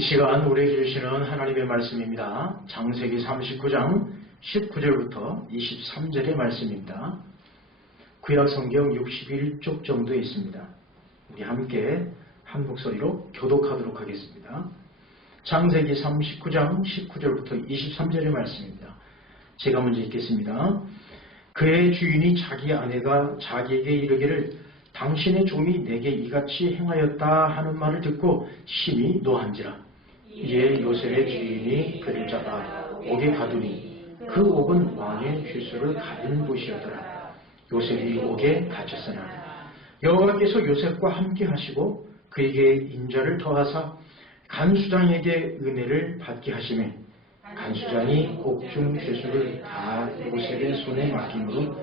이 시간 우리에게 주시는 하나님의 말씀입니다. 창세기 39장 19절부터 23절의 말씀입니다. 구약 성경 61쪽 정도에 있습니다. 우리 함께 한 목소리로 교독하도록 하겠습니다. 창세기 39장 19절부터 23절의 말씀입니다. 제가 먼저 읽겠습니다. 그의 주인이 자기 아내가 자기에게 이르기를 당신의 종이 내게 이같이 행하였다 하는 말을 듣고 심히 노한지라. 이에 요셉의 주인이 그를 잡아 옥에 가두니 그 옥은 왕의 휘수를 가둔 곳이었더라. 요셉이 옥에 갇혔으나 여호와께서 요셉과 함께 하시고 그에게 인자를 더하사 간수장에게 은혜를 받게 하시매 간수장이 옥중 휘수를 다 요셉의 손에 맡김으로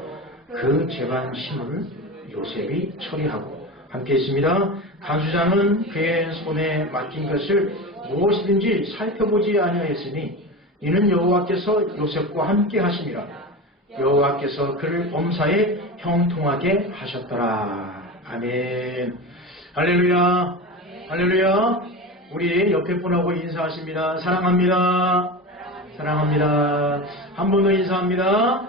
그 재반 심을 요셉이 처리하고 함께 있습니다. 간수장은 그의 손에 맡긴 것을 무엇이든지 살펴보지 아니하였으니 이는 여호와께서 요셉과 함께 하심이라. 여호와께서 그를 범사에 형통하게 하셨더라. 아멘. 할렐루야. 할렐루야. 우리 옆에 분하고 인사하십니다. 사랑합니다. 사랑합니다. 한 번 더 인사합니다.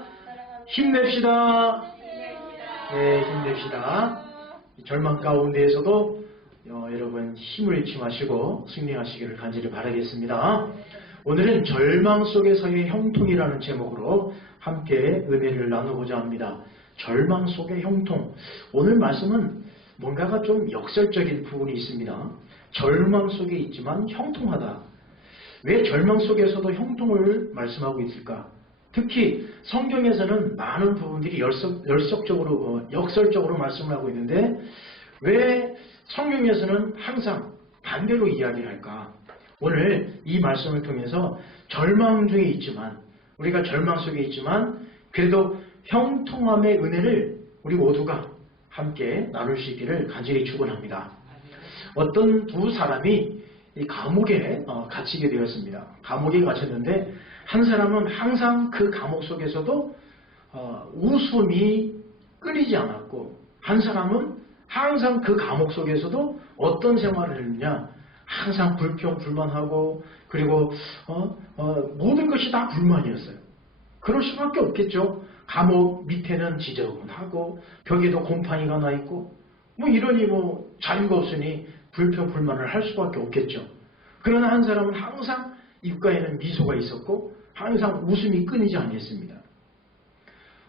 힘냅시다. 네, 힘냅시다. 절망 가운데에서도 여러분 힘을 잃지 마시고 승리하시기를 간절히 바라겠습니다. 오늘은 절망 속에서의 형통이라는 제목으로 함께 은혜를 나누고자 합니다. 절망 속의 형통. 오늘 말씀은 뭔가가 좀 역설적인 부분이 있습니다. 절망 속에 있지만 형통하다. 왜 절망 속에서도 형통을 말씀하고 있을까? 특히 성경에서는 많은 부분들이 역설적으로 말씀을 하고 있는데 왜 성경에서는 항상 반대로 이야기를 할까? 오늘 이 말씀을 통해서 절망 중에 있지만 우리가 절망 속에 있지만 그래도 형통함의 은혜를 우리 모두가 함께 나눌 수 있기를 간절히 축원합니다. 어떤 두 사람이 이 감옥에 갇히게 되었습니다. 감옥에 갇혔는데 한 사람은 항상 그 감옥 속에서도 웃음이 끊이지 않았고 한 사람은 항상 그 감옥 속에서도 어떤 생활을 했느냐 항상 불평불만하고 그리고 모든 것이 다 불만이었어요. 그럴 수밖에 없겠죠. 감옥 밑에는 지저분하고 벽에도 곰팡이가 나 있고 이러니 자유가 없으니 불평불만을 할 수밖에 없겠죠. 그러나 한 사람은 항상 입가에는 미소가 있었고 항상 웃음이 끊이지 않았습니다.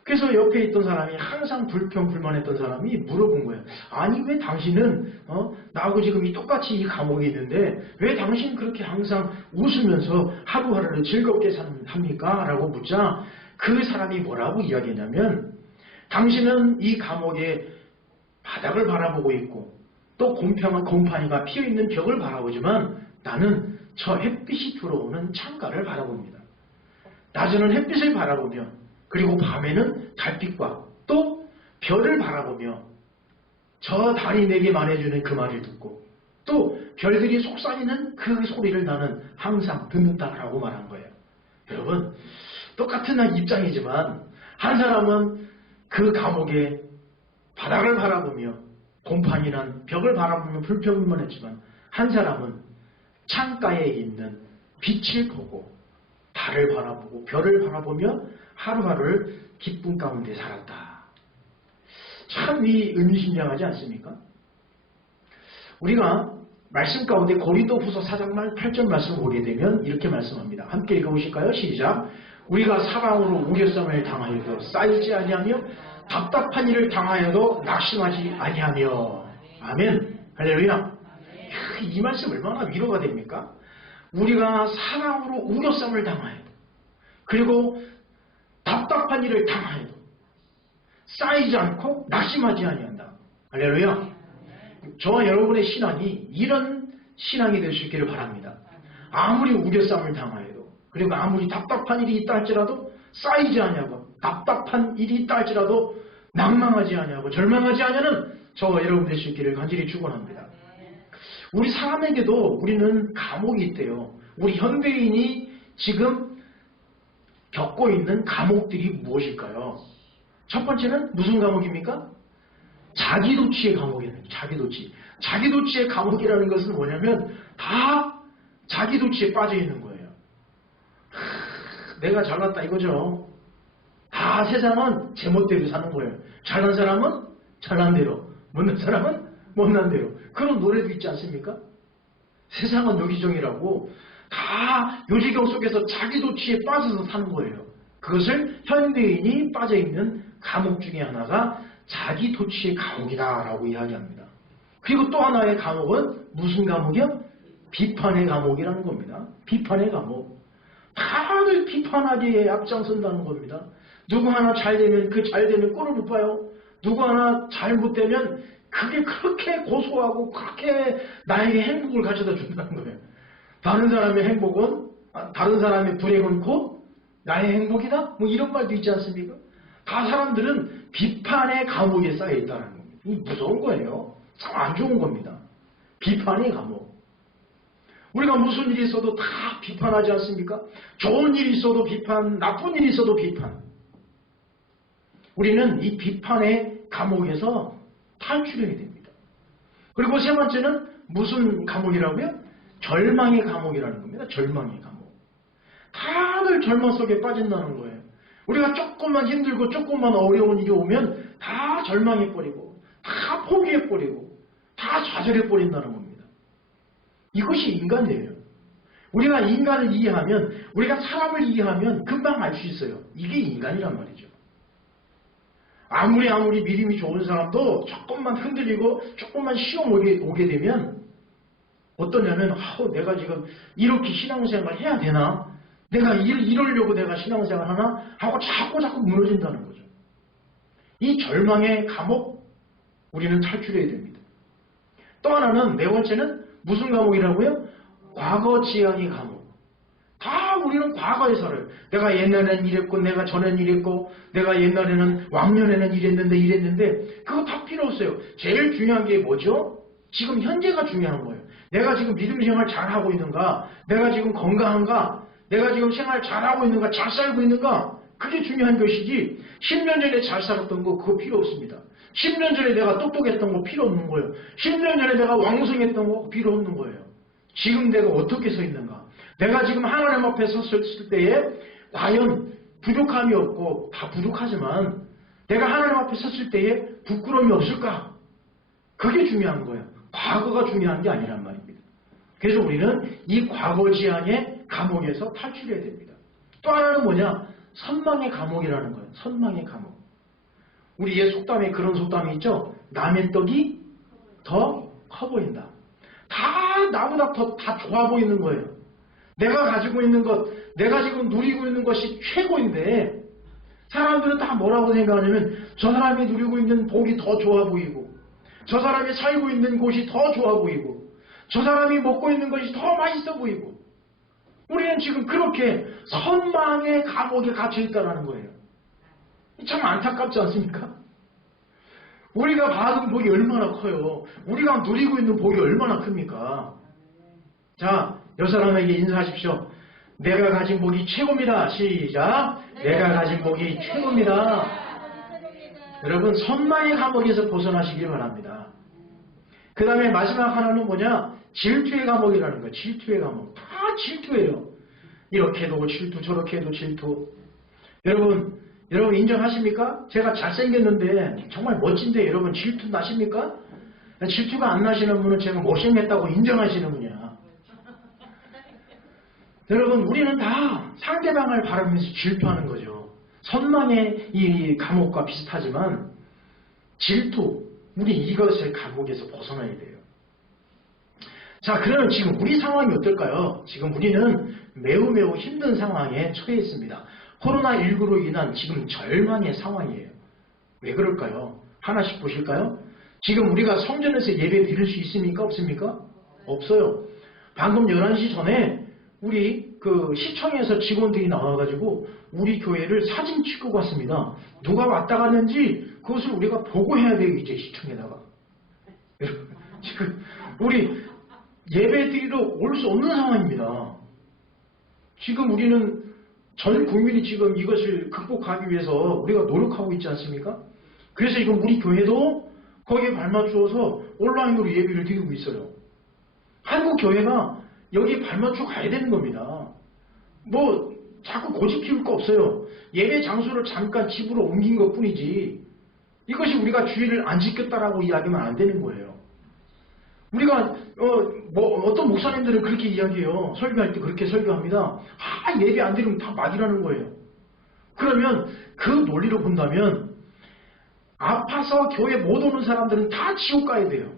그래서 옆에 있던 사람이 항상 불평불만했던 사람이 물어본 거예요. 아니 왜 당신은 나하고 지금 똑같이 이 감옥에 있는데 왜 당신 그렇게 항상 웃으면서 하루하루를 즐겁게 합니까? 라고 묻자 그 사람이 뭐라고 이야기했냐면 당신은 이 감옥의 바닥을 바라보고 있고 또 곰팡이가 피어있는 벽을 바라보지만 나는 저 햇빛이 들어오는 창가를 바라봅니다. 낮에는 햇빛을 바라보며 그리고 밤에는 달빛과 또 별을 바라보며 저 달이 내게 말해주는 그 말을 듣고 또 별들이 속삭이는 그 소리를 나는 항상 듣는다라고 말한 거예요. 여러분 똑같은 입장이지만 한 사람은 그 감옥의 바닥을 바라보며 곰팡이난 벽을 바라보며 불평불만했지만 한 사람은 창가에 있는 빛을 보고 달을 바라보고 별을 바라보며 하루하루를 기쁨 가운데 살았다. 참 이 의미심장하지 않습니까? 우리가 말씀 가운데 고린도후서 4장 8절 말씀을 보게 되면 이렇게 말씀합니다. 함께 읽어보실까요? 시작. 우리가 사랑으로 우려쌈을 당하여도 쌓이지 아니하며 답답한 일을 당하여도 낙심하지 아니하며. 아멘. 할렐루야. 이 말씀 얼마나 위로가 됩니까? 우리가 사랑으로 우려쌈을 당하여도 그리고 답답한 일을 당하여도 쌓이지 않고 낙심하지 아니한다. 할렐루야. 저와 여러분의 신앙이 이런 신앙이 될 수 있기를 바랍니다. 아무리 우려쌈을 당하여도 그리고 아무리 답답한 일이 있다 할지라도 쌓이지 아니하고 답답한 일이 있다 할지라도 낭망하지 아니하고 절망하지 아니하는 저와 여러분 될 수 있기를 간절히 축원합니다. 우리 사람에게도 우리는 감옥이 있대요. 우리 현대인이 지금 겪고 있는 감옥들이 무엇일까요? 첫 번째는 무슨 감옥입니까? 자기도취의 감옥이에요. 자기도취의 감옥이라는 것은 뭐냐면 다 자기 도취에 빠져 있는 거예요. 내가 잘났다 이거죠. 다 세상은 제멋대로 사는 거예요. 잘난 사람은 잘난 대로, 못난 사람은 못난 대로. 그런 노래도 있지 않습니까? 세상은 요기정이라고 다 요지경 속에서 자기 도취에 빠져서 사는 거예요. 그것을 현대인이 빠져있는 감옥 중에 하나가 자기 도취의 감옥이다라고 이야기합니다. 그리고 또 하나의 감옥은 무슨 감옥이요? 비판의 감옥이라는 겁니다. 비판의 감옥. 다들 비판하기에 앞장선다는 겁니다. 누구 하나 잘되면 그 잘되면 꼴을 못 봐요. 누구 하나 잘못되면 그게 그렇게 고소하고 그렇게 나에게 행복을 가져다 준다는 거예요. 다른 사람의 행복은, 다른 사람의 불행은 곧 나의 행복이다? 뭐 이런 말도 있지 않습니까? 다 사람들은 비판의 감옥에 쌓여 있다는 겁니다. 이 무서운 거예요. 참 안 좋은 겁니다. 비판의 감옥. 우리가 무슨 일이 있어도 다 비판하지 않습니까? 좋은 일이 있어도 비판, 나쁜 일이 있어도 비판. 우리는 이 비판의 감옥에서 탈출해야 됩니다. 그리고 세 번째는 무슨 감옥이라고요? 절망의 감옥이라는 겁니다. 절망의 감옥. 다들 절망 속에 빠진다는 거예요. 우리가 조금만 힘들고 조금만 어려운 일이 오면 다 절망해버리고 다 포기해버리고 다 좌절해버린다는 겁니다. 이것이 인간이에요. 우리가 인간을 이해하면, 우리가 사람을 이해하면 금방 알 수 있어요. 이게 인간이란 말이죠. 아무리 믿음이 좋은 사람도 조금만 흔들리고 조금만 시험 오게 되면 어떠냐면 내가 지금 이렇게 신앙생활 해야 되나? 내가 이러려고 내가 신앙생활 하나? 하고 자꾸 무너진다는 거죠. 이 절망의 감옥 우리는 탈출해야 됩니다. 또 하나는 네 번째는 무슨 감옥이라고요? 과거 지향의 감옥. 다 우리는 과거에 살아요. 내가 옛날에는 이랬고 내가 전에는 이랬고 내가 옛날에는 왕년에는 이랬는데 그거 다 필요 없어요. 제일 중요한 게 뭐죠? 지금 현재가 중요한 거예요. 내가 지금 믿음 생활 잘하고 있는가? 내가 지금 건강한가? 내가 지금 생활 잘하고 있는가? 잘 살고 있는가? 그게 중요한 것이지 10년 전에 잘 살았던 거 그거 필요 없습니다. 10년 전에 내가 똑똑했던 거 필요 없는 거예요. 10년 전에 내가 왕성했던 거 필요 없는 거예요. 지금 내가 어떻게 서 있는가? 내가 지금 하나님 앞에 섰을 때에 과연 부족함이 없고 다 부족하지만 내가 하나님 앞에 섰을 때에 부끄러움이 없을까? 그게 중요한 거예요. 과거가 중요한 게 아니란 말입니다. 그래서 우리는 이 과거 지향의 감옥에서 탈출해야 됩니다. 또 하나는 뭐냐? 선망의 감옥이라는 거예요. 선망의 감옥. 우리 옛 속담에 그런 속담이 있죠? 남의 떡이 더 커 보인다. 다 나보다 다 좋아 보이는 거예요. 내가 가지고 있는 것, 내가 지금 누리고 있는 것이 최고인데 사람들은 다 뭐라고 생각하냐면 저 사람이 누리고 있는 복이 더 좋아 보이고 저 사람이 살고 있는 곳이 더 좋아 보이고 저 사람이 먹고 있는 것이 더 맛있어 보이고 우리는 지금 그렇게 선망의 감옥에 갇혀 있다는 거예요. 참 안타깝지 않습니까? 우리가 받은 복이 얼마나 커요. 우리가 누리고 있는 복이 얼마나 큽니까? 자, 옆 사람에게 인사하십시오. 내가 가진 복이 최고입니다. 시작. 내가 가진 복이 최고입니다. 여러분 선망의 감옥에서 벗어나시길 바랍니다. 그 다음에 마지막 하나는 뭐냐? 질투의 감옥이라는 거예요. 질투의 감옥. 다 질투예요. 이렇게 해도 질투, 저렇게 해도 질투. 여러분 인정하십니까? 제가 잘생겼는데 정말 멋진데 여러분 질투 나십니까? 질투가 안 나시는 분은 제가 못생겼다고 인정하시는 분이야. 여러분 우리는 다 상대방을 바라보면서 질투하는 거죠. 선망의 이 감옥과 비슷하지만 질투, 우리 이것의 감옥에서 벗어나야 돼요. 자, 그러면 지금 우리 상황이 어떨까요? 지금 우리는 매우 힘든 상황에 처해 있습니다. 코로나19로 인한 지금 절망의 상황이에요. 왜 그럴까요? 하나씩 보실까요? 지금 우리가 성전에서 예배 드릴 수 있습니까? 없습니까? 없어요. 방금 11시 전에 우리 그 시청에서 직원들이 나와가지고 우리 교회를 사진 찍고 갔습니다. 누가 왔다 갔는지 그것을 우리가 보고해야 돼요. 이제 시청에다가. 지금 우리 예배 드리러 올 수 없는 상황입니다. 지금 우리는 전 국민이 지금 이것을 극복하기 위해서 우리가 노력하고 있지 않습니까? 그래서 지금 우리 교회도 거기에 발맞추어서 온라인으로 예배를 드리고 있어요. 한국 교회가 여기 발맞춰 가야 되는 겁니다. 뭐 자꾸 고집 피울 거 없어요. 예배 장소를 잠깐 집으로 옮긴 것 뿐이지 이것이 우리가 주의를 안 지켰다라고 이야기하면 안 되는 거예요. 우리가 어떤 목사님들은 그렇게 이야기해요. 설교할 때 그렇게 설교합니다. 예배 안 드리면 다 막이라는 거예요. 그러면 그 논리로 본다면 아파서 교회 못 오는 사람들은 다 지옥 가야 돼요.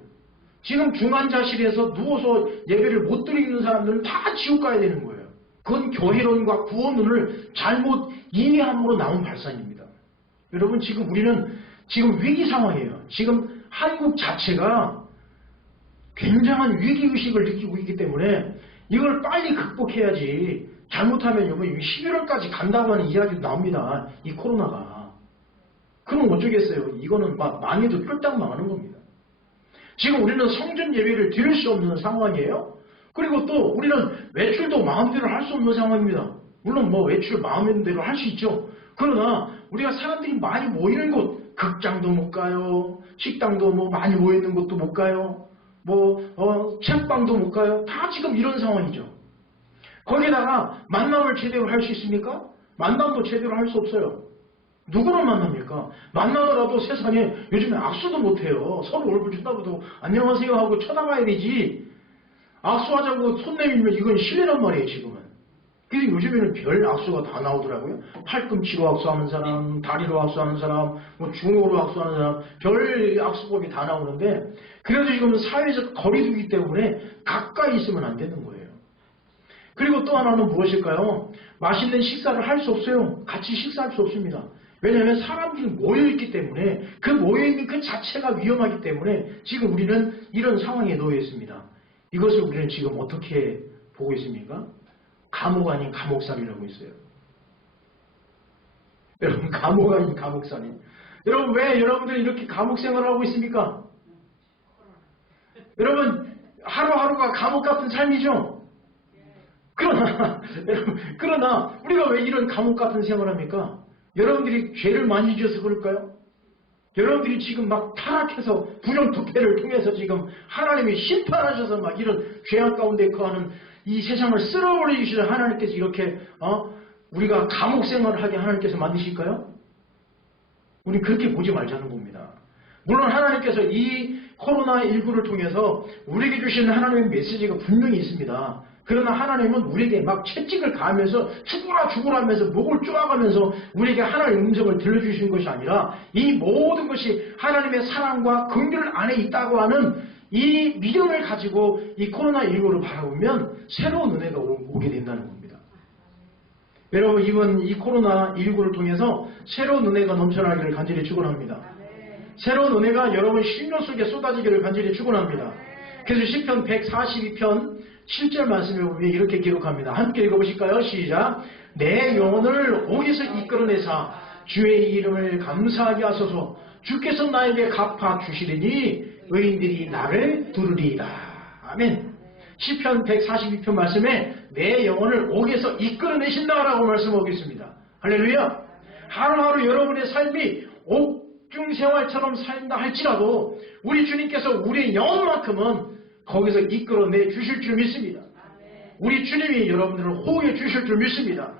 지금 중환자실에서 누워서 예배를 못 드리는 사람들은 다 지옥 가야 되는 거예요. 그건 교회론과 구원론을 잘못 이해함으로 나온 발상입니다. 여러분 지금 우리는 지금 위기 상황이에요. 지금 한국 자체가 굉장한 위기의식을 느끼고 있기 때문에 이걸 빨리 극복해야지 잘못하면 이번 11월까지 간다고 하는 이야기도 나옵니다. 이 코로나가. 그럼 어쩌겠어요. 이거는 망해도 쫄딱 망하는 겁니다. 지금 우리는 성전 예배를 드릴 수 없는 상황이에요. 그리고 또 우리는 외출도 마음대로 할 수 없는 상황입니다. 물론 외출 마음대로 할 수 있죠. 그러나 우리가 사람들이 많이 모이는 곳, 극장도 못 가요. 식당도 많이 모이는 곳도 못 가요. 책방도 못 가요. 다 지금 이런 상황이죠. 거기다가 만남을 제대로 할 수 있습니까? 만남도 제대로 할 수 없어요. 누구를 만납니까? 만나더라도 세상에 요즘에 악수도 못해요. 서로 얼굴 쳐다보고 안녕하세요 하고 쳐다봐야 되지. 악수하자고 손 내밀면 이건 실례란 말이에요 지금은. 그래서 요즘에는 별 악수가 다 나오더라고요. 팔꿈치로 악수하는 사람, 다리로 악수하는 사람, 중으로 악수하는 사람, 별 악수법이 다 나오는데 그래도 지금 사회적 거리두기 때문에 가까이 있으면 안 되는 거예요. 그리고 또 하나는 무엇일까요? 맛있는 식사를 할 수 없어요. 같이 식사할 수 없습니다. 왜냐하면 사람들이 모여있기 때문에 그 모여있는 그 자체가 위험하기 때문에 지금 우리는 이런 상황에 놓여 있습니다. 이것을 우리는 지금 어떻게 보고 있습니까? 감옥 아닌 감옥살이라고 있어요. 여러분 감옥 아닌 감옥살이. 여러분 왜 여러분들이 이렇게 감옥 생활을 하고 있습니까? 여러분 하루하루가 감옥 같은 삶이죠? 그러나 우리가 왜 이런 감옥 같은 생활을 합니까? 여러분들이 죄를 많이 지어서 그럴까요? 여러분들이 지금 막 타락해서 부정투패를 통해서 지금 하나님이 심판하셔서 막 이런 죄악 가운데 거하는 이 세상을 쓸어버리시는 하나님께서 이렇게 우리가 감옥 생활을 하게 하나님께서 만드실까요? 우리는 그렇게 보지 말자는 겁니다. 물론 하나님께서 이 코로나19를 통해서 우리에게 주시는 하나님의 메시지가 분명히 있습니다. 그러나 하나님은 우리에게 막 채찍을 가하면서 죽으라 하면서 목을 쪼아가면서 우리에게 하나님의 음성을 들려주시는 것이 아니라 이 모든 것이 하나님의 사랑과 긍휼 안에 있다고 하는 이 믿음을 가지고 이 코로나19를 바라보면 새로운 은혜가 오게 된다는 겁니다. 여러분 이번 이 코로나19를 통해서 새로운 은혜가 넘쳐나기를 간절히 축원합니다. 새로운 은혜가 여러분 심령 속에 쏟아지기를 간절히 축원합니다. 그래서 시편 142편 7절 말씀에 보면 이렇게 기록합니다. 함께 읽어보실까요? 시작. 내 영혼을 옥에서 이끌어내사 주의 이름을 감사하게 하소서. 주께서 나에게 갚아 주시리니 의인들이 나를 두르리이다. 아멘. 시편 142편 말씀에 내 영혼을 옥에서 이끌어내신다라고 말씀하고 있습니다. 할렐루야. 하루하루 여러분의 삶이 옥중생활처럼 산다 할지라도 우리 주님께서 우리의 영혼만큼은 거기서 이끌어내 주실 줄 믿습니다. 우리 주님이 여러분들을 호응해 주실 줄 믿습니다.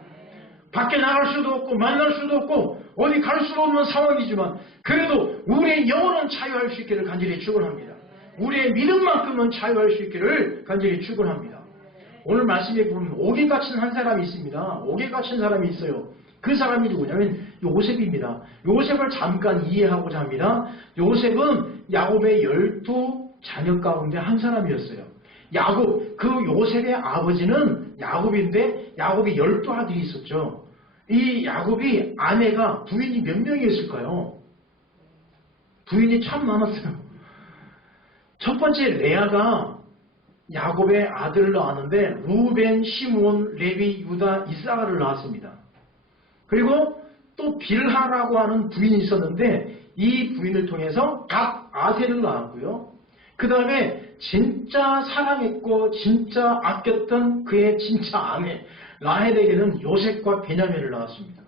밖에 나갈 수도 없고 만날 수도 없고 어디 갈 수도 없는 상황이지만 그래도 우리의 영혼은 자유할 수 있기를 간절히 축원합니다. 우리의 믿음만큼은 자유할 수 있기를 간절히 축원합니다. 오늘 말씀에 보면 옥에 갇힌 한 사람이 있습니다. 옥에 갇힌 사람이 있어요. 그 사람이 누구냐면 요셉입니다. 요셉을 잠깐 이해하고자 합니다. 요셉은 야곱의 12 자녀 가운데 한 사람이었어요. 야곱, 그 요셉의 아버지는 야곱인데 야곱이 12아들이 있었죠. 이 야곱이 아내가 부인이 몇 명이었을까요? 부인이 참 많았어요. 첫 번째 레아가 야곱의 아들을 낳았는데 루벤, 시므온, 레위, 유다, 이사가를 낳았습니다. 그리고 또 빌하라고 하는 부인이 있었는데 이 부인을 통해서 갓 아셀을 낳았고요. 그 다음에 진짜 사랑했고 진짜 아꼈던 그의 진짜 아내 라헬에게는 요셉과 베냐민을 낳았습니다.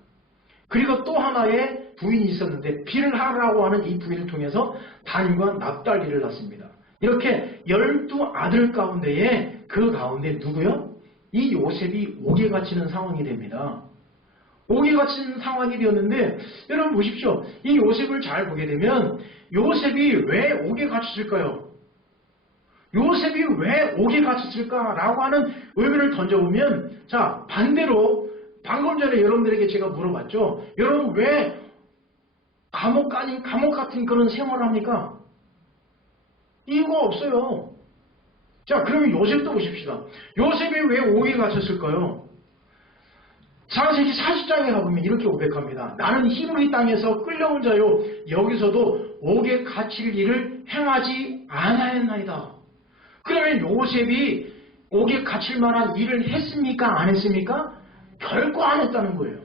그리고 또 하나의 부인이 있었는데 빌하라고 하는 이 부인을 통해서 단과 납달리를 낳습니다. 이렇게 12아들 가운데에 그 가운데 누구요? 이 요셉이 옥에 갇히는 상황이 됩니다. 옥에 갇힌 상황이 되었는데 여러분 보십시오. 이 요셉을 잘 보게 되면 요셉이 왜 옥에 갇혔을까요? 요셉이 왜 옥에 갇혔을까라고 하는 의문을 던져보면 자 반대로 방금 전에 여러분들에게 제가 물어봤죠. 여러분 왜 감옥 아닌 감옥 같은 그런 생활을 합니까? 이유가 없어요. 자 그러면 요셉도 보십시다. 요셉이 왜 옥에 갇혔을까요? 창세기 40장에 가보면 이렇게 고백합니다. 나는 히브리 땅에서 끌려온 자요 여기서도 옥에 갇힐 일을 행하지 아니하였나이다. 그러면 요셉이 옥에 갇힐 만한 일을 했습니까? 안 했습니까? 결코 안 했다는 거예요.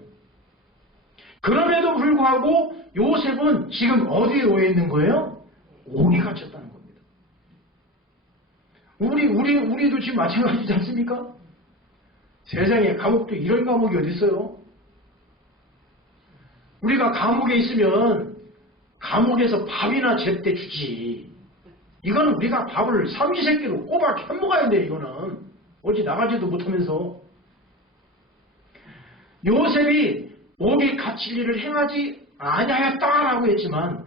그럼에도 불구하고 요셉은 지금 어디에 놓여 있는 거예요? 옥에 갇혔다는 겁니다. 우리도 지금 마찬가지지 않습니까? 세상에 감옥도 이런 감옥이 어디 있어요? 우리가 감옥에 있으면 감옥에서 밥이나 제때 주지. 이거는 우리가 밥을 삼시세끼로 꼬박 해먹어야 돼. 이거는 어찌 나가지도 못하면서. 요셉이 옥에 갇힐 일을 행하지 아니하였다라고 했지만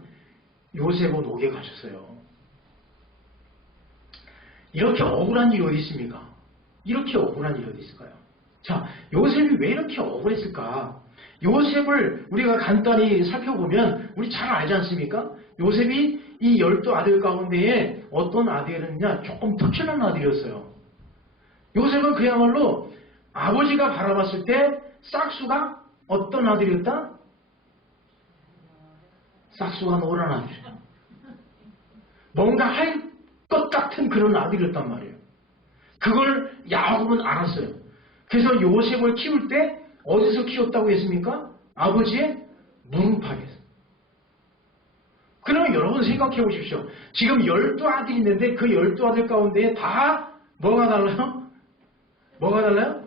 요셉은 옥에 갇혔어요. 이렇게 억울한 일이 어디 있습니까? 이렇게 억울한 일이 어디 있을까요? 자, 요셉이 왜 이렇게 억울했을까? 요셉을 우리가 간단히 살펴보면 우리 잘 알지 않습니까? 요셉이 이 12아들 가운데에 어떤 아들이었냐? 조금 특출난 아들이었어요. 요셉은 그야말로 아버지가 바라봤을 때 싹수가 어떤 아들이었다? 싹수가 노란 아들. 뭔가 할 것 같은 그런 아들이었단 말이에요. 그걸 야곱은 알았어요. 그래서 요셉을 키울 때 어디서 키웠다고 했습니까? 아버지의 무릎팍에서. 그러면 여러분 생각해 보십시오. 지금 12아들이 있는데 그 12아들 가운데 다 뭐가 달라요? 뭐가 달라요?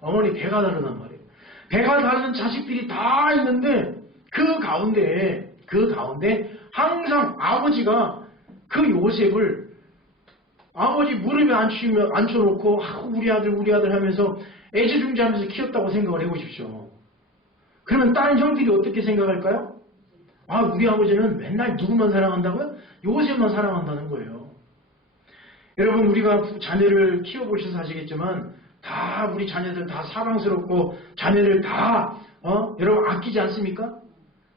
어머니 배가 다르단 말이에요. 배가 다른 자식들이 다 있는데 그 가운데 항상 아버지가 그 요셉을 아버지 무릎에 앉혀놓고 우리 아들 하면서 애지중지하면서 키웠다고 생각을 해보십시오. 그러면 다른 형들이 어떻게 생각할까요? 아 우리 아버지는 맨날 누구만 사랑한다고요? 요셉만 사랑한다는 거예요. 여러분 우리가 자녀를 키워보셔서 아시겠지만 다 우리 자녀들 다 사랑스럽고 자녀를 다 여러분 아끼지 않습니까?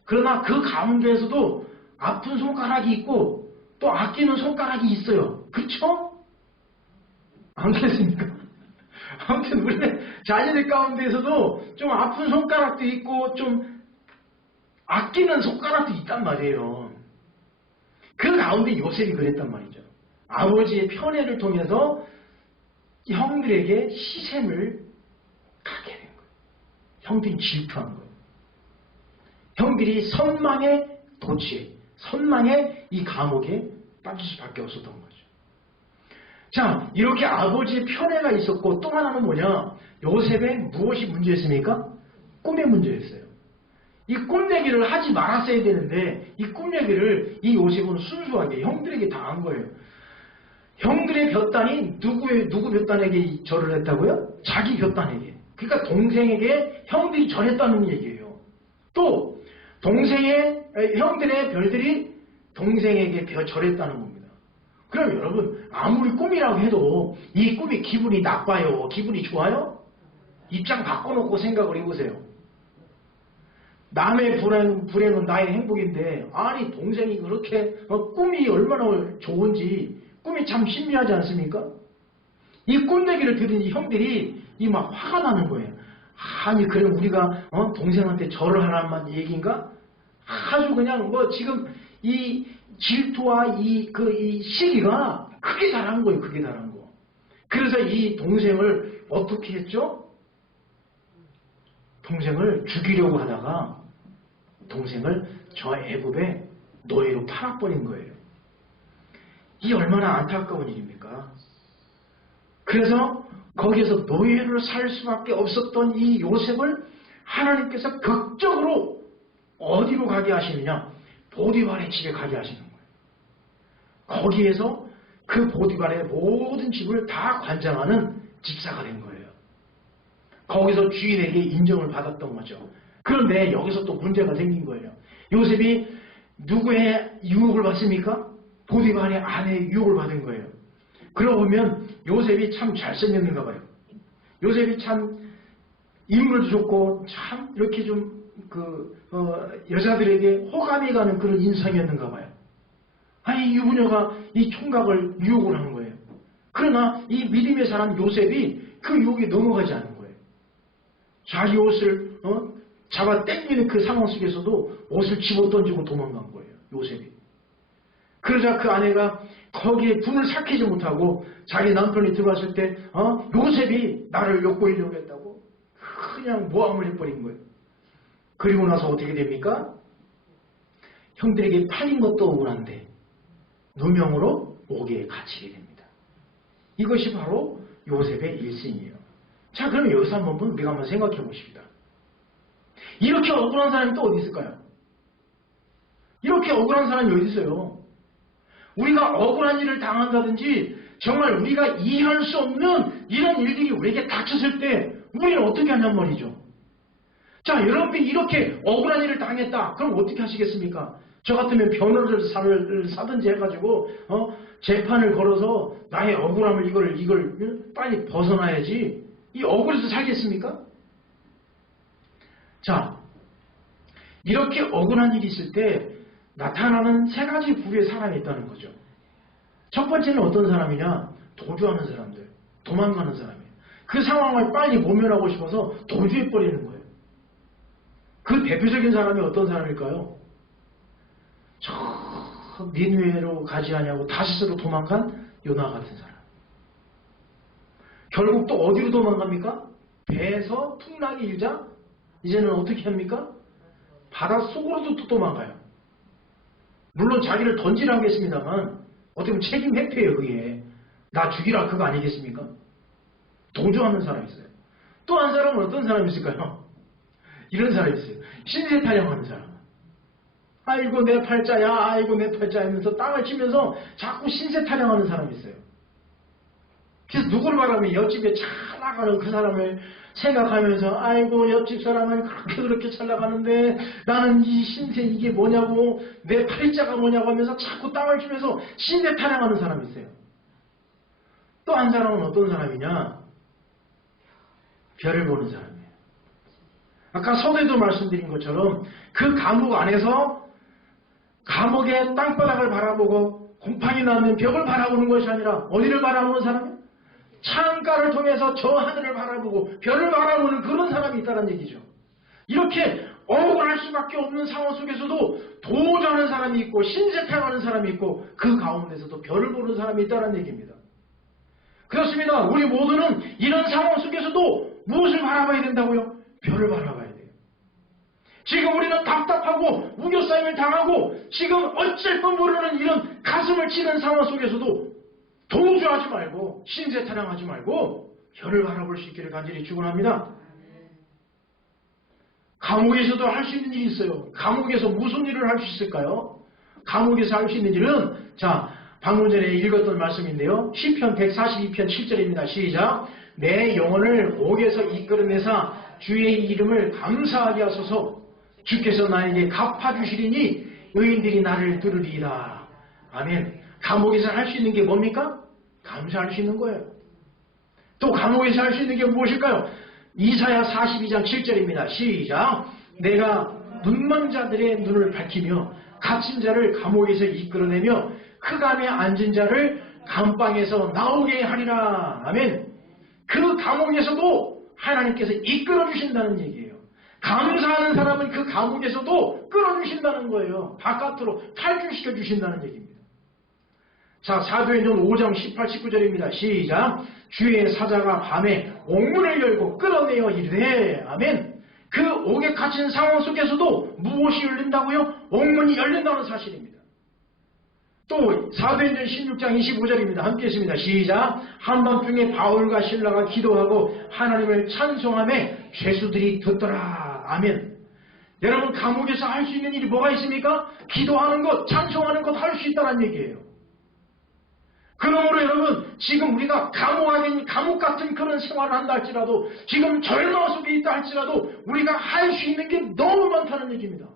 그러나 그 가운데에서도 아픈 손가락이 있고 또 아끼는 손가락이 있어요. 그렇죠? 안 그렇습니까? 아무튼 우리 자녀들 가운데에서도 좀 아픈 손가락도 있고 좀 아끼는 손가락도 있단 말이에요. 그 가운데 요셉이 그랬단 말이죠. 아버지의 편애를 통해서 형들에게 희생을 갖게 된 거예요. 형들이 질투한 거예요. 형들이 선망의 도취에, 선망의 이 감옥에 빠질 수밖에 없었던 거죠. 자, 이렇게 아버지의 편애가 있었고 또 하나는 뭐냐? 요셉의 무엇이 문제였습니까? 꿈의 문제였어요. 이 꿈 얘기를 하지 말았어야 되는데 이 꿈 얘기를 이 요셉은 순수하게 형들에게 다 한 거예요. 형들의 볕단이 누구 볕단에게 절을 했다고요? 자기 볕단에게. 그러니까 동생에게 형들이 절했다는 얘기예요. 또 형들의 별들이 동생에게 절했다는 겁니다. 그럼 여러분 아무리 꿈이라고 해도 이 꿈이 기분이 나빠요? 기분이 좋아요? 입장 바꿔놓고 생각을 해보세요. 남의 불행은 나의 행복인데 아니 동생이 그렇게 꿈이 얼마나 좋은지 꿈이 참 신비하지 않습니까? 이 꿈 얘기를 들은 이 형들이 이 막 화가 나는 거예요. 아니 그럼 우리가 동생한테 절을 하라는 얘기인가? 아주 그냥 지금 이 질투와 이 시기가 크게 달한 거예요. 크게 달한 거. 그래서 이 동생을 어떻게 했죠? 동생을 죽이려고 하다가 동생을 저 애굽의 노예로 팔아버린 거예요. 이 얼마나 안타까운 일입니까? 그래서 거기에서 노예를 살 수밖에 없었던 이 요셉을 하나님께서 극적으로 어디로 가게 하시느냐? 보디발의 집에 가게 하시는 거예요. 거기에서 그 보디발의 모든 집을 다 관장하는 집사가 된 거예요. 거기서 주인에게 인정을 받았던 거죠. 그런데 여기서 또 문제가 생긴 거예요. 요셉이 누구의 유혹을 받습니까? 보디발의 아내의 유혹을 받은 거예요. 그러고 보면 요셉이 참 잘생겼는가 봐요. 요셉이 참 인물도 좋고 참 이렇게 좀 여자들에게 호감이 가는 그런 인상이었는가 봐요. 아니 유부녀가 이 총각을 유혹을 한 거예요. 그러나 이 믿음의 사람 요셉이 그 유혹에 넘어가지 않은 거예요. 자기 옷을 잡아 당기는 그 상황 속에서도 옷을 집어던지고 도망간 거예요. 요셉이. 그러자 그 아내가 거기에 분을 삭히지 못하고 자기 남편이 들어왔을 때 요셉이 나를 엿보이려고 했다고 그냥 모함을 해버린 거예요. 그리고 나서 어떻게 됩니까? 형들에게 팔린 것도 억울한데 누명으로 옥에 갇히게 됩니다. 이것이 바로 요셉의 일생이에요. 자, 그럼 여기서 우리가 한번 생각해 보십시다. 이렇게 억울한 사람이 또 어디 있을까요? 이렇게 억울한 사람이 어디 있어요? 우리가 억울한 일을 당한다든지 정말 우리가 이해할 수 없는 이런 일들이 우리에게 닥쳤을 때 우리는 어떻게 하냔 말이죠. 자, 여러분이 이렇게 억울한 일을 당했다. 그럼 어떻게 하시겠습니까? 저 같으면 변호를 사든지 해가지고 재판을 걸어서 나의 억울함을 이걸 빨리 벗어나야지. 이 억울해서 살겠습니까? 자, 이렇게 억울한 일이 있을 때 나타나는 세 가지 부류의 사람이 있다는 거죠. 첫 번째는 어떤 사람이냐? 도주하는 사람들, 도망가는 사람이에요. 그 상황을 빨리 모면하고 싶어서 도주해버리는 거예요. 그 대표적인 사람이 어떤 사람일까요? 저 니느웨로 가지 아니하고 다시스로 도망간 요나 같은 사람. 결국 또 어디로 도망갑니까? 배에서 풍랑이 일자 이제는 어떻게 합니까? 바닷속으로도 또 도망가요. 물론 자기를 던지라 하겠습니다만 어떻게 보면 책임 회피예요. 그게 나 죽이라 그거 아니겠습니까? 도주하는 사람이 있어요. 또 한 사람은 어떤 사람이 있을까요? 이런 사람이 있어요. 신세 타령하는 사람. 아이고 내 팔자야, 아이고 내 팔자 하면서 땅을 치면서 자꾸 신세 타령하는 사람이 있어요. 그래서 누구를 바라보면 옆집에 잘 나가는 그 사람을 생각하면서 아이고 옆집 사람은 그렇게 잘 나가는데 나는 이 신세 이게 뭐냐고 내 팔자가 뭐냐고 하면서 자꾸 땅을 치면서 신세 타령하는 사람이 있어요. 또 한 사람은 어떤 사람이냐? 별을 보는 사람이에요. 아까 서두에도 말씀드린 것처럼 그 감옥 안에서 감옥의 땅바닥을 바라보고 곰팡이 나는 벽을 바라보는 것이 아니라 어디를 바라보는 사람이에요? 창가를 통해서 저 하늘을 바라보고 별을 바라보는 그런 사람이 있다는 얘기죠. 이렇게 억울할 수밖에 없는 상황 속에서도 도주하는 사람이 있고 신세타하는 사람이 있고 그 가운데서도 별을 보는 사람이 있다는 얘기입니다. 그렇습니다. 우리 모두는 이런 상황 속에서도 무엇을 바라봐야 된다고요? 별을 바라봐야 돼요. 지금 우리는 답답하고 우겨싸임을 당하고 지금 어쩔 건 모르는 이런 가슴을 치는 상황 속에서도 도주하지 말고 신세타령하지 말고 별을 바라볼 수 있기를 간절히 축원합니다. 감옥에서도 할 수 있는 일이 있어요. 감옥에서 무슨 일을 할 수 있을까요? 감옥에서 할 수 있는 일은 방금 전에 읽었던 말씀인데요. 시편 142편 7절입니다. 시작. 내 영혼을 옥에서 이끌어내사 주의 이름을 감사하게 하소서. 주께서 나에게 갚아주시리니 의인들이 나를 들으리이다. 아멘. 감옥에서 할 수 있는 게 뭡니까? 감사할 수 있는 거예요. 또 감옥에서 할 수 있는 게 무엇일까요? 이사야 42장 7절입니다. 시작. 내가 눈먼 자들의 눈을 밝히며 갇힌 자를 감옥에서 이끌어내며 흑암에 앉은 자를 감방에서 나오게 하리라. 아멘. 그 감옥에서도 하나님께서 이끌어주신다는 얘기예요. 감사하는 사람은 그 감옥에서도 끌어주신다는 거예요. 바깥으로 탈출시켜 주신다는 얘기입니다. 자, 사도행전 5장 18, 19절입니다. 시작. 주의 사자가 밤에 옥문을 열고 끌어내어 이르되 아멘. 그 옥에 갇힌 상황 속에서도 무엇이 열린다고요? 옥문이 열린다는 사실입니다. 또 사도행전 16장 25절입니다. 함께 했습니다. 시작. 한밤중에 바울과 실라가 기도하고 하나님을 찬송하며 죄수들이 듣더라. 아멘. 여러분 감옥에서 할 수 있는 일이 뭐가 있습니까? 기도하는 것, 찬송하는 것 할 수 있다는 얘기예요. 그러므로 여러분, 지금 우리가 감옥 같은 그런 생활을 한다 할지라도, 지금 절망 속에 있다 할지라도 우리가 할 수 있는 게 너무 많다는 얘기입니다.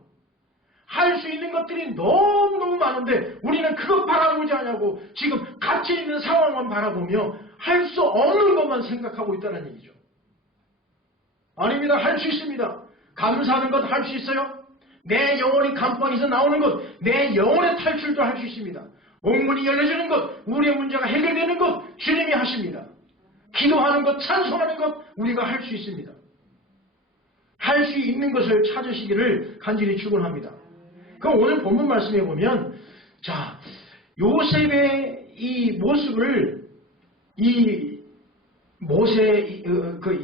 할 수 있는 것들이 너무너무 많은데 우리는 그것 바라보지 않냐고 지금 갇혀 있는 상황만 바라보며 할 수 없는 것만 생각하고 있다는 얘기죠. 아닙니다. 할 수 있습니다. 감사하는 것 할 수 있어요. 내 영혼이 감방에서 나오는 것, 내 영혼의 탈출도 할 수 있습니다. 옥문이 열려지는 것, 우리의 문제가 해결되는 것 주님이 하십니다. 기도하는 것, 찬송하는 것 우리가 할 수 있습니다. 할 수 있는 것을 찾으시기를 간절히 축원합니다. 그럼 오늘 본문 말씀에 보면, 자, 요셉의 이 모습을,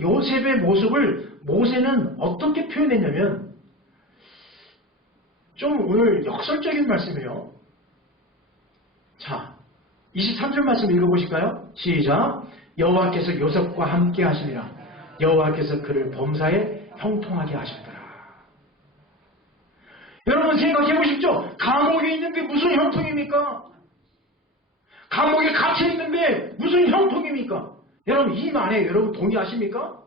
요셉의 모습을 모세는 어떻게 표현했냐면, 좀 오늘 역설적인 말씀이에요. 자, 23절 말씀 읽어보실까요? 시작. 여호와께서 요셉과 함께 하시니라. 여호와께서 그를 범사에 형통하게 하셨더라. 여러분 생각해 보십시오. 감옥에 있는데 무슨 형통입니까? 감옥에 갇혀 있는데 무슨 형통입니까? 여러분 이 말에 여러분 동의하십니까?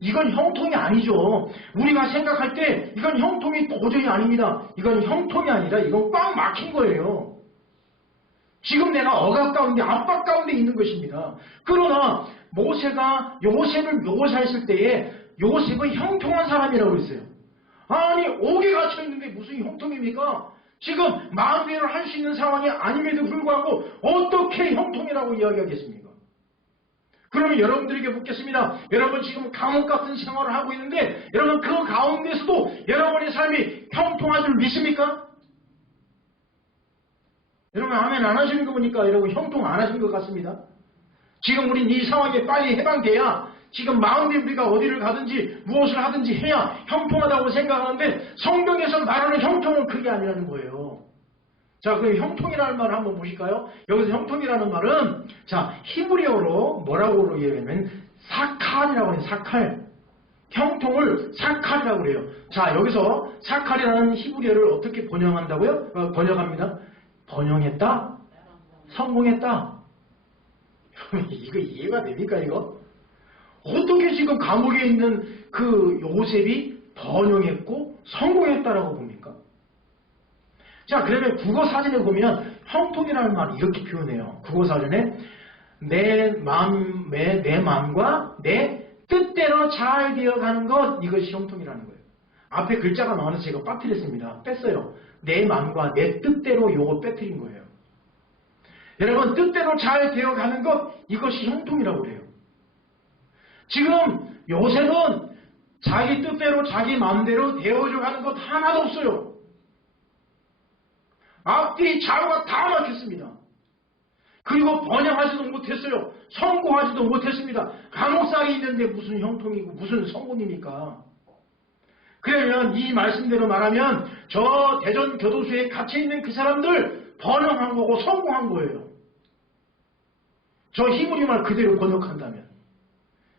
이건 형통이 아니죠. 우리가 생각할 때 이건 형통이 도저히 아닙니다. 이건 형통이 아니라 이건 꽉 막힌 거예요. 지금 내가 억압 가운데, 압박 가운데 있는 것입니다. 그러나 모세가 요셉을 묘사했을 때에 요셉은 형통한 사람이라고 했어요. 아니 옥에 갇혀 있는데 무슨 형통입니까? 지금 마음대로 할 수 있는 상황이 아님에도 불구하고 어떻게 형통이라고 이야기하겠습니까? 그러면 여러분들에게 묻겠습니다. 여러분 지금 감옥 같은 생활을 하고 있는데 여러분 그 가운데서도 여러분의 삶이 형통한 줄 믿습니까? 여러분 아멘 안 하시는 거 보니까 여러분 형통 안 하신 것 같습니다. 지금 우린 이 상황에 빨리 해방돼야 지금 마음대로 우리가 어디를 가든지 무엇을 하든지 해야 형통하다고 생각하는데 성경에서 말하는 형통은 그게 아니라는 거예요. 자, 그럼 형통이라는 말을 한번 보실까요? 여기서 형통이라는 말은 자 히브리어로 뭐라고 이야기하면 사칼이라고 해요. 사칼. 형통을 사칼이라고 그래요. 자, 여기서 사칼이라는 히브리어를 어떻게 번역한다고요? 번역합니다. 번영했다? 성공했다? 이거 이해가 됩니까 이거? 어떻게 지금 감옥에 있는 그 요셉이 번영했고 성공했다라고 봅니까? 자, 그러면 국어사전에 보면 형통이라는 말을 이렇게 표현해요. 국어사전에 내 마음과 내 뜻대로 잘 되어가는 것, 이것이 형통이라는 거예요. 앞에 글자가 나와서 제가 빠뜨렸습니다. 뺐어요. 내 마음과 내 뜻대로 요거 빼뜨린 거예요. 여러분 뜻대로 잘 되어가는 것, 이것이 형통이라고 그래요. 지금 요셉은 자기 뜻대로 자기 마음대로 되어져가는 것 하나도 없어요. 앞뒤 좌우가 다 막혔습니다. 그리고 번영하지도 못했어요. 성공하지도 못했습니다. 감옥살이 있는데 무슨 형통이고 무슨 성공입니까? 그러면 이 말씀대로 말하면 저 대전 교도소에 갇혀있는 그 사람들 번영한 거고 성공한 거예요. 저 히브리 말 그대로 번역한다면.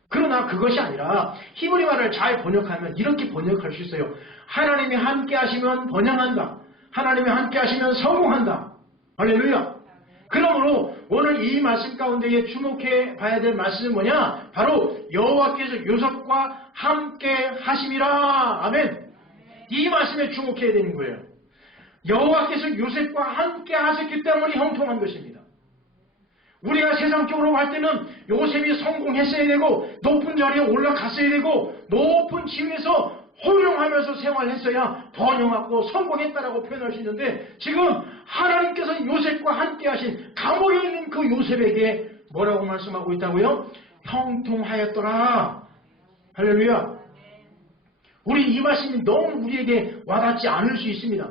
그러나 그것이 아니라 히브리 말을 잘 번역하면 이렇게 번역할 수 있어요. 하나님이 함께 하시면 번영한다. 하나님이 함께 하시면 성공한다. 할렐루야. 그러므로 오늘 이 말씀 가운데에 주목해 봐야 될 말씀은 뭐냐? 바로 여호와께서 요셉과 함께 하심이라. 아멘. 이 말씀에 주목해야 되는 거예요. 여호와께서 요셉과 함께 하셨기 때문에 형통한 것입니다. 우리가 세상적으로 할 때는 요셉이 성공했어야 되고 높은 자리에 올라갔어야 되고 높은 지위에서 호령하면서 생활했어야 번영하고 성공했다라고 표현할 수 있는데 지금 하나님께서 요셉과 함께 하신 감옥에 있는 그 요셉에게 뭐라고 말씀하고 있다고요? 형통하였더라. 할렐루야. 우리 이 말씀이 너무 우리에게 와닿지 않을 수 있습니다.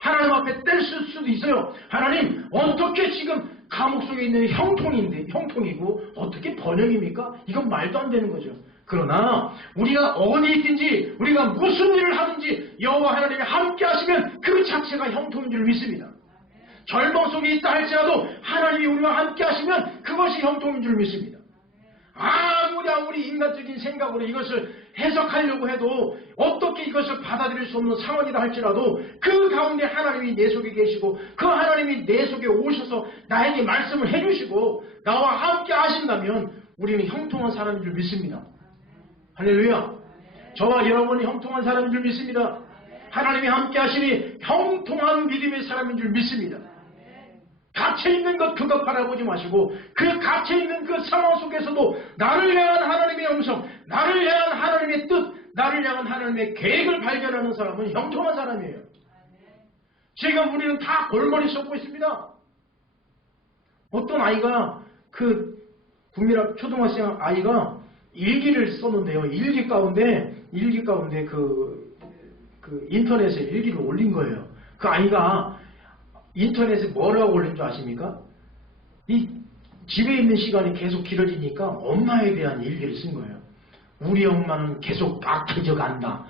하나님 앞에 뗄 수도 있어요. 하나님 어떻게 지금 감옥 속에 있는 형통이고 어떻게 번영입니까? 이건 말도 안 되는 거죠. 그러나 우리가 어디 있든지 우리가 무슨 일을 하든지 여호와 하나님이 함께 하시면 그 자체가 형통인 줄 믿습니다. 절망 속에 있다 할지라도 하나님이 우리와 함께 하시면 그것이 형통인 줄 믿습니다. 아무리 인간적인 생각으로 이것을 해석하려고 해도 어떻게 이것을 받아들일 수 없는 상황이다 할지라도 그 가운데 하나님이 내 속에 계시고 그 하나님이 내 속에 오셔서 나에게 말씀을 해주시고 나와 함께 하신다면 우리는 형통한 사람인 줄 믿습니다. 할렐루야. 저와 여러분이 형통한 사람인 줄 믿습니다. 하나님이 함께 하시니 형통한 믿음의 사람인 줄 믿습니다. 갇혀있는 것 그것 바라보지 마시고 그 갇혀있는 그 상황 속에서도 나를 향한 하나님의 음성, 나를 향한 하나님의 뜻, 나를 향한 하나님의 계획을 발견하는 사람은 형통한 사람이에요. 지금 우리는 다 골머리 썩고 있습니다. 어떤 아이가 그 국민학 초등학생 아이가 일기를 썼는데요. 일기 가운데 그 인터넷에 일기를 올린 거예요. 그 아이가 인터넷에 뭐라고 올린 줄 아십니까? 이 집에 있는 시간이 계속 길어지니까 엄마에 대한 일기를 쓴 거예요. 우리 엄마는 계속 막 터져간다.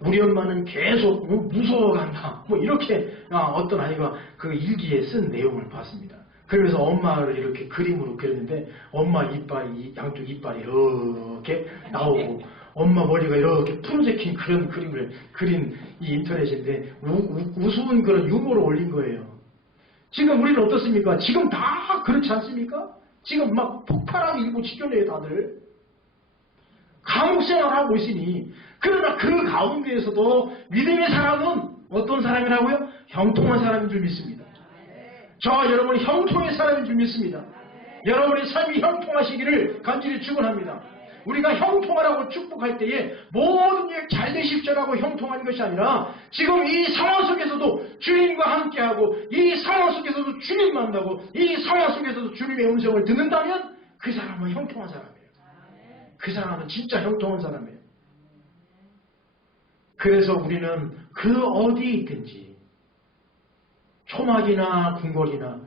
우리 엄마는 계속 무서워간다. 뭐 이렇게 어떤 아이가 그 일기에 쓴 내용을 봤습니다. 그러면서 엄마를 이렇게 그림으로 그렸는데 엄마 이빨이 양쪽 이빨이 이렇게 나오고 엄마 머리가 이렇게 프로젝팅 그런 그림을 그린 이 인터넷인데 우스운 그런 유머를 올린 거예요. 지금 우리는 어떻습니까? 지금 다 그렇지 않습니까? 지금 막 폭발하고 일고 직전이에요 다들. 감옥 생활하고 있으니 그러나 그 가운데에서도 믿음의 사람은 어떤 사람이라고요? 형통한 사람인 줄 믿습니다. 저와 여러분이 형통의 사람인 줄 믿습니다. 여러분의 삶이 형통하시기를 간절히 축원합니다. 우리가 형통하라고 축복할 때에 모든 일 잘 되십시오라고 형통한 것이 아니라 지금 이 상황 속에서도 주님과 함께하고 이 상황 속에서도 주님 만나고 이 상황 속에서도 주님의 음성을 듣는다면 그 사람은 형통한 사람이에요. 그 사람은 진짜 형통한 사람이에요. 그래서 우리는 그 어디에 있든지 초막이나 궁궐이나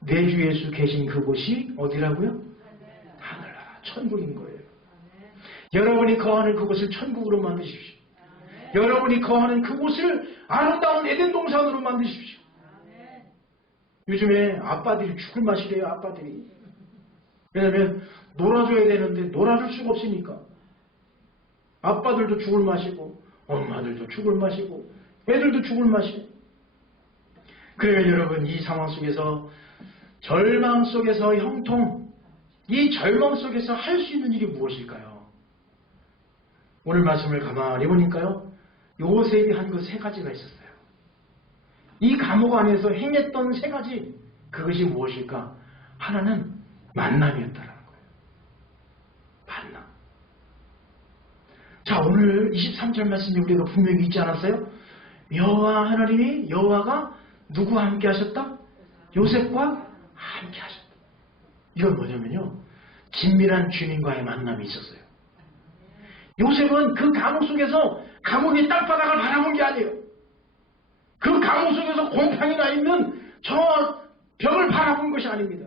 내 주 예수 계신 그곳이 어디라고요? 하늘나라 천국인 거예요. 여러분이 거하는 그곳을 천국으로 만드십시오. 여러분이 거하는 그곳을 아름다운 에덴 동산으로 만드십시오. 요즘에 아빠들이 죽을 맛이래요. 아빠들이. 왜냐하면 놀아줘야 되는데 놀아줄 수가 없으니까. 아빠들도 죽을 맛이고 엄마들도 죽을 맛이고 애들도 죽을 맛이에요. 그러면 여러분 이 상황 속에서 절망 속에서 형통, 이 절망 속에서 할 수 있는 일이 무엇일까요? 오늘 말씀을 가만히 보니까요. 요셉이 한 그 세 가지가 있었어요. 이 감옥 안에서 행했던 세 가지, 그것이 무엇일까? 하나는 만남이었다라는 거예요. 만남. 자, 오늘 23절 말씀에 우리가 분명히 있지 않았어요? 여호와 하나님이 여호와가 누구와 함께 하셨다? 요셉과 함께 하셨다. 이건 뭐냐면요. 긴밀한 주님과의 만남이 있었어요. 요셉은 그 감옥 속에서 감옥의 땅바닥을 바라본 게 아니에요. 그 감옥 속에서 곰팡이 나 있는 저 벽을 바라본 것이 아닙니다.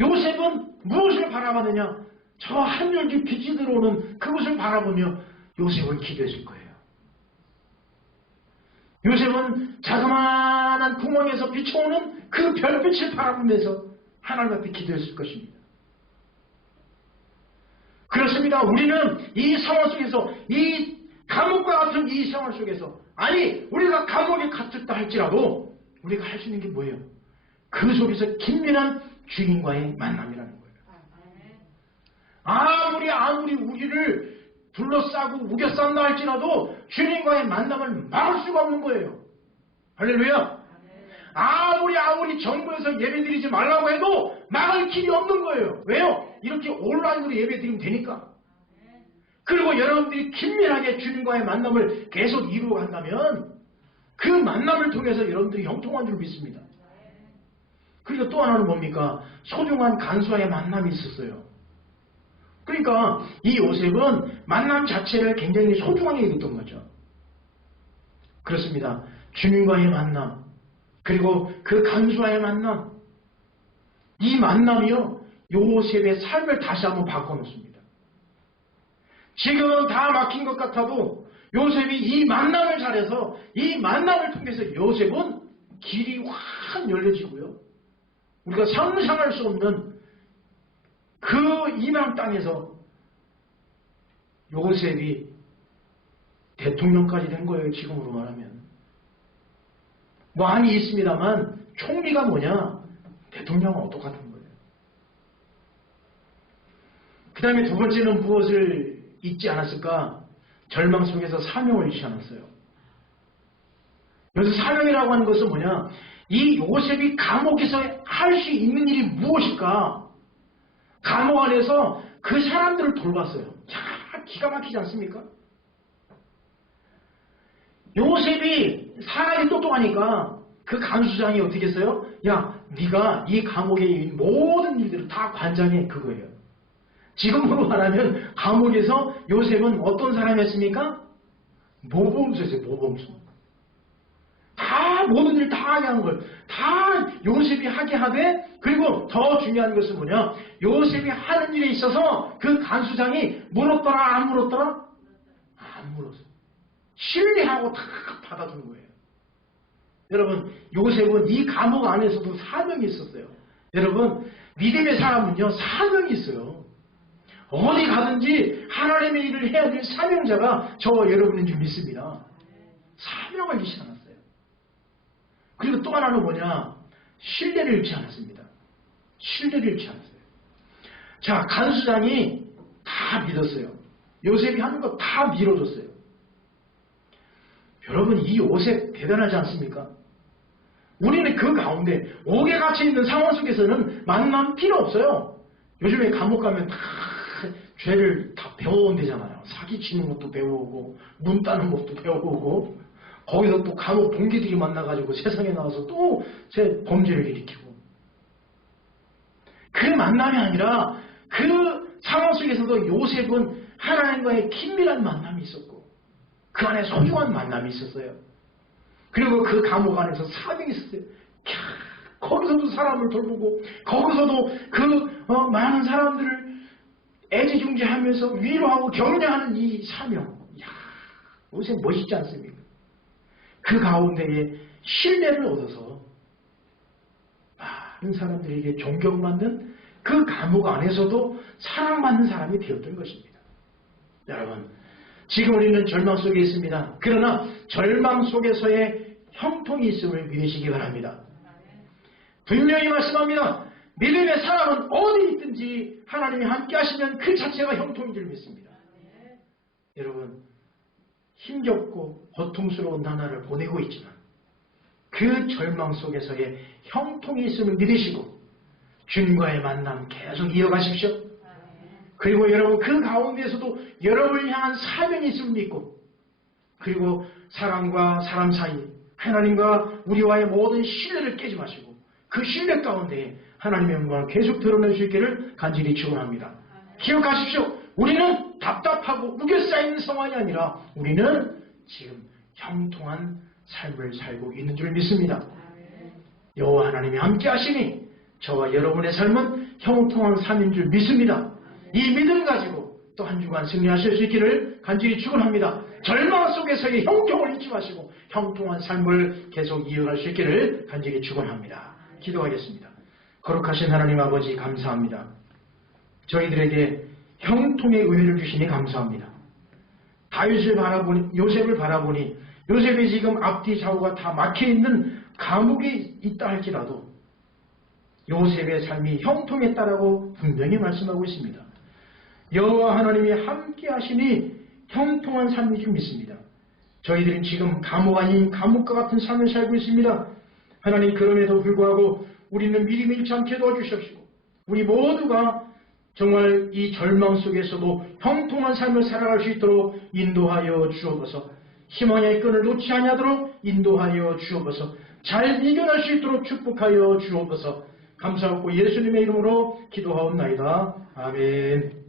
요셉은 무엇을 바라봤느냐? 저 한열기 빛이 들어오는 그것을 바라보며 요셉은 기도했을 거예요. 요셉은 자그마한 구멍에서 비춰오는 그 별빛을 바라보면서 하나님 앞에 기도했을 것입니다. 그렇습니다. 우리는 이 상황 속에서 이 감옥과 같은 이 상황 속에서 아니 우리가 감옥에 갇혔다 할지라도 우리가 할 수 있는 게 뭐예요? 그 속에서 긴밀한 주인과의 만남이라는 거예요. 아무리 우리를 둘러싸고 우겨싼다 할지라도 주님과의 만남을 막을 수가 없는 거예요. 할렐루야. 아무리 정부에서 예배드리지 말라고 해도 막을 길이 없는 거예요. 왜요? 이렇게 온라인으로 예배드리면 되니까. 그리고 여러분들이 긴밀하게 주님과의 만남을 계속 이루어간다면 그 만남을 통해서 여러분들이 형통한 줄 믿습니다. 그리고 또 하나는 뭡니까? 소중한 간수와의 만남이 있었어요. 그러니까 이 요셉은 만남 자체를 굉장히 소중하게 여겼던 거죠. 그렇습니다. 주님과의 만남, 그리고 그 간수와의 만남, 이 만남이요 요셉의 삶을 다시 한번 바꿔놓습니다. 지금은 다 막힌 것 같아도 요셉이 이 만남을 잘해서 이 만남을 통해서 요셉은 길이 확 열려지고요. 우리가 상상할 수 없는 그 이방 땅에서 요셉이 대통령까지 된 거예요. 지금으로 말하면. 왕이 있습니다만 총리가 뭐냐? 대통령하고 똑같은 거예요. 그 다음에 두 번째는 무엇을 잊지 않았을까? 절망 속에서 사명을 잊지 않았어요. 여기서 사명이라고 하는 것은 뭐냐? 이 요셉이 감옥에서 할 수 있는 일이 무엇일까? 감옥 안에서 그 사람들을 돌봤어요. 야, 기가 막히지 않습니까? 요셉이 사람이 똑똑하니까 그 간수장이 어떻게 했어요? 야, 네가 이 감옥에 있는 모든 일들을 다 관장해. 그거예요. 지금으로 말하면 감옥에서 요셉은 어떤 사람이었습니까? 모범수였어요. 모범수. 다 모든 일 다 하게 한 걸 다 요셉이 하게 하되, 그리고 더 중요한 것은 뭐냐? 요셉이 하는 일에 있어서 그 간수장이 물었더라 안 물었더라? 안 물었어. 신뢰하고 다 받아준 거예요. 여러분, 요셉은 이 감옥 안에서도 사명이 있었어요. 여러분, 믿음의 사람은요, 사명이 있어요. 어디 가든지 하나님의 일을 해야 될 사명자가 저와 여러분인 줄 믿습니다. 사명을 잃지 않았어요. 그리고 또 하나는 뭐냐? 신뢰를 잃지 않았습니다. 신뢰를 잃지 않았어요. 자, 간수장이 다 믿었어요. 요셉이 하는 거 다 밀어줬어요. 여러분, 이 요셉 대단하지 않습니까? 우리는 그 가운데 옥에 갇혀 있는 상황 속에서는 만남 필요 없어요. 요즘에 감옥 가면 다 죄를 다 배워온대잖아요. 사기치는 것도 배워오고 문 따는 것도 배워오고, 거기서 또 감옥 동기들이 만나가지고 세상에 나와서 또 제 범죄를 일으키고. 그 만남이 아니라 그 상황 속에서도 요셉은 하나님과의 긴밀한 만남이 있었고 그 안에 소중한 만남이 있었어요. 그리고 그 감옥 안에서 사명이 있었어요. 거기서도 사람을 돌보고 거기서도 그 많은 사람들을 애지중지하면서 위로하고 격려하는 이 사명. 요셉 멋있지 않습니까? 그 가운데에 신뢰를 얻어서 많은 사람들에게 존경받는 그 감옥 안에서도 사랑받는 사람이 되었던 것입니다. 여러분, 지금 우리는 절망 속에 있습니다. 그러나 절망 속에서의 형통이 있음을 믿으시기 바랍니다. 분명히 말씀합니다. 믿음의 사람은 어디 있든지 하나님이 함께 하시면 그 자체가 형통인 줄 믿습니다. 여러분, 힘겹고 고통스러운 나날을 보내고 있지만 그 절망 속에서의 형통이 있음을 믿으시고 주님과의 만남 계속 이어가십시오. 그리고 여러분, 그 가운데에서도 여러분을 향한 사명이 있음을 믿고, 그리고 사람과 사람 사이 하나님과 우리와의 모든 신뢰를 깨지 마시고 그 신뢰 가운데 하나님의 영광을 계속 드러낼 수 있기를 간절히 축원합니다. 기억하십시오. 우리는 답답하고 우겨싸이는 상황이 아니라 우리는 지금 형통한 삶을 살고 있는 줄 믿습니다. 여호와 하나님이 함께 하시니 저와 여러분의 삶은 형통한 삶인 줄 믿습니다. 이 믿음 가지고 또 한 주간 승리하실 수 있기를 간절히 축원합니다. 절망 속에서의 형통을 잊지 마시고 형통한 삶을 계속 이어갈 수 있기를 간절히 축원합니다. 기도하겠습니다. 거룩하신 하나님 아버지, 감사합니다. 저희들에게 형통의 은혜를 주시니 감사합니다. 다윗을 바라보니, 요셉을 바라보니 요셉이 지금 앞뒤 좌우가 다 막혀있는 감옥에 있다 할지라도 요셉의 삶이 형통했다라고 분명히 말씀하고 있습니다. 여호와 하나님이 함께 하시니 형통한 삶인 줄 믿습니다. 저희들은 지금 감옥 아닌 감옥과 같은 삶을 살고 있습니다. 하나님, 그럼에도 불구하고 우리는 믿음이 잃지 않게 도와주십시오. 우리 모두가 정말 이 절망 속에서도 형통한 삶을 살아갈 수 있도록 인도하여 주옵소서. 희망의 끈을 놓지 아니하도록 인도하여 주옵소서. 잘 이겨낼 수 있도록 축복하여 주옵소서. 감사하고 예수님의 이름으로 기도하옵나이다. 아멘.